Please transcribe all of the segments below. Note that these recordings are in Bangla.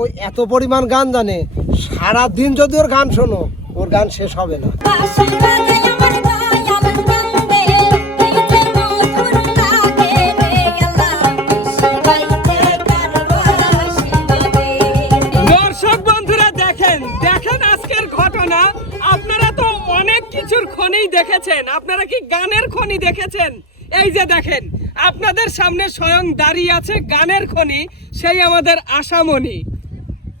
ওই এত পরিমাণ গান জানে, সারা দিন যদি ওর গান শোনো ওর গান শেষ হবে না। দর্শক বন্ধুরা দেখেন আজকের ঘটনা। আপনারা তো অনেক কিছুর খনি দেখেছেন, আপনারা কি গানের খনি দেখেছেন? এই যে দেখেন আপনাদের সামনে স্বয়ং দাঁড়িয়ে আছে গানের খনি, সেই আমাদের আশামণি।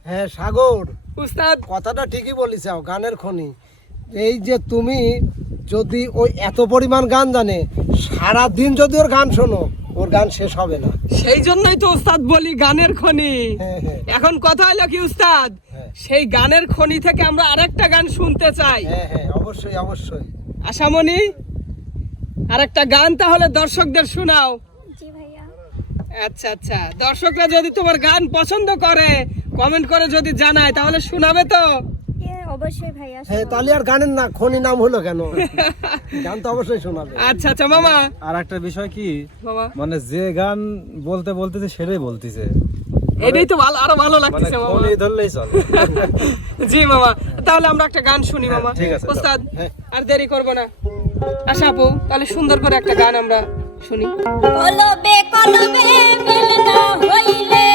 হ্যাঁ সাগর, উস্তাদ কথাটা ঠিকই বলিস, গানের খনি। এই যে তুমি যদি ওই এত পরিমাণ গান জানে, সারা দিন যদি ওর গান শোনো ওর গান শেষ হবে না। সেই জন্যই তো উস্তাদ বলি গানের খনি। হ্যাঁ, হ্যাঁ। এখন কথা হলো কি উস্তাদ, হ্যাঁ। সেই গানের খনি থেকে আমরা আরেকটা গান শুনতে চাই। হ্যাঁ হ্যাঁ, অবশ্যই অবশ্যই। আশামণি, আরেকটা গান তাহলে দর্শকদের শোনাও। জি ভাইয়া। আচ্ছা আচ্ছা, দর্শকরা যদি তোমার গান পছন্দ করে কমেন্ট করে যদি জানায় তাহলে শোনাবে তো? অবশ্যই ভাইয়া। হ্যাঁ, তাহলে আর গানের না খনি নাম হলো কেন? গান তো অবশ্যই শোনাবে। আচ্ছা আচ্ছা মামা। আর একটা বিষয় কি, মামা মানে যে গান বলতে বলতেছে সেটাই বলতেছে, এটাই তো ভালো, আরো ভালো মানে লাগতেছে মামা। ফোনে ধরলেই চলে। জি মামা, তাহলে আমরা একটা গান শুনি মামা। ঠিক আছে, ওস্তাদ হ্যাঁ। আর দেরি করব না। আশা আপু, তাহলে সুন্দর করে একটা গান আমরা শুনি। কলবে কলবে মিল না হইলে